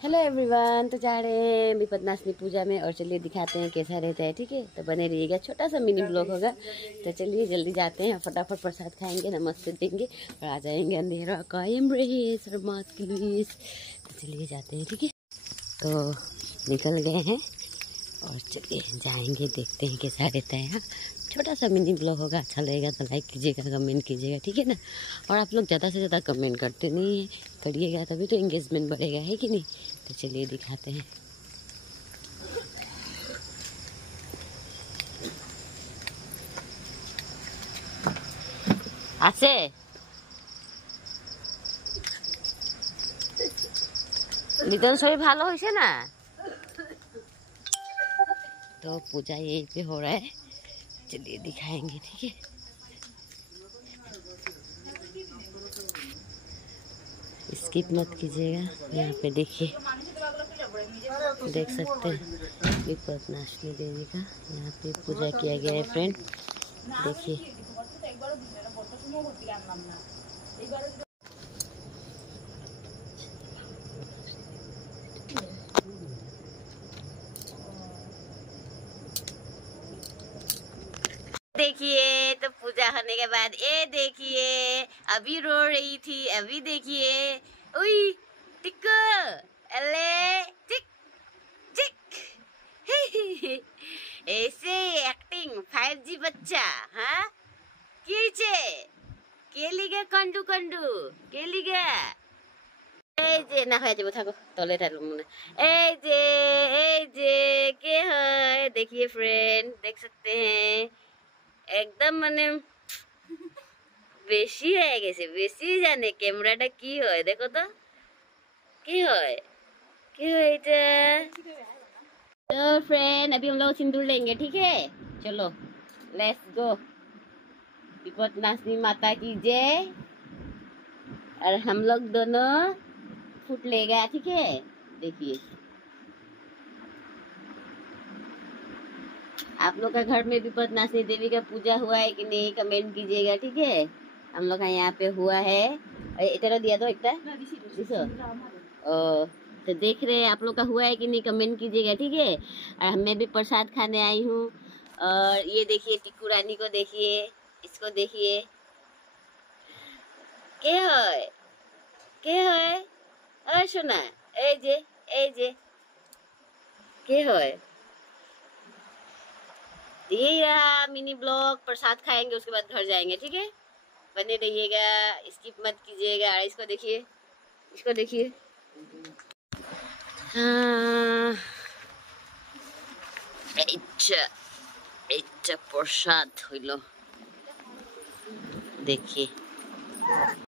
Hello everyone. तो जा रहे हैं विपदनाशिनी पूजा में और चलिए दिखाते हैं कैसा रहता है। ठीक है, तो बने रहिएगा, छोटा सा मिनी ब्लॉग होगा। तो चलिए जल्दी जाते हैं, फटाफट प्रसाद खाएंगे, नमस्ते देंगे और आ जाएंगे। अंधेरा कायम रहे सरमात के लिए। तो चलिए जाते हैं। ठीक है, तो निकल गए हैं और चलिए जाएंगे, देखते हैं कैसा रहता है। यहाँ छोटा सा मिनी ब्लॉग होगा, अच्छा लगेगा तो लाइक कीजिएगा, कमेंट कीजिएगा, ठीक है ना। और आप लोग ज़्यादा से ज़्यादा कमेंट करते नहीं हैं, करिएगा तभी तो एंगेजमेंट बढ़ेगा, है कि नहीं। तो चलिए दिखाते हैं। आसे नितन शरीर भालो होइसे ना। तो पूजा यहीं पे हो रहा है, चलिए दिखाएंगे। ठीक है, स्किप मत कीजिएगा। यहाँ पे देखिए, देख सकते हैं विपदनाशिनी देवी का यहाँ पे पूजा किया गया है फ्रेंड। देखिए देखिए, तो पूजा होने के बाद ये देखिए, अभी रो रही थी, अभी देखिए, उई टिक अले टिक टिक ऐसे एक्टिंग 5G बच्चा। हाँ के लिगे कंडू कंडू के लिगे ना है जब थाको तले थालो मुने ए जे के है। देखिए फ्रेंड, देख सकते हैं एकदम माने बेसी है गए, बेसी जाने कैमराटा की है। देखो तो की है तो फ्रेंड अभी हम लोग सिंदूर लेंगे। ठीक है, चलो लेट्स गो। विपदनाशिनी माता की जय। और हम लोग दोनों फुट लेगा। ठीक है, देखिए आप लोग का घर में विपदनाशिनी देवी का पूजा हुआ है कि नहीं, कमेंट कीजिएगा। ठीक है, हम लोग का यहाँ पे हुआ है। इतना दिया दो एक तो देख रहे हैं आप लोग का हुआ है कि नहीं, कमेंट कीजिएगा। ठीक है, और मैं भी प्रसाद खाने आई हूँ। और ये देखिए टिक्कू रानी को देखिए, इसको देखिए के है सुना ए जे के है। ये रहा मिनी ब्लॉग, प्रसाद खाएंगे उसके बाद घर जाएंगे। ठीक है, बने रहिएगा, स्किप मत कीजिएगा। इसको देखिए, इसको देखिए। हाँ प्रसाद हইল देखिए।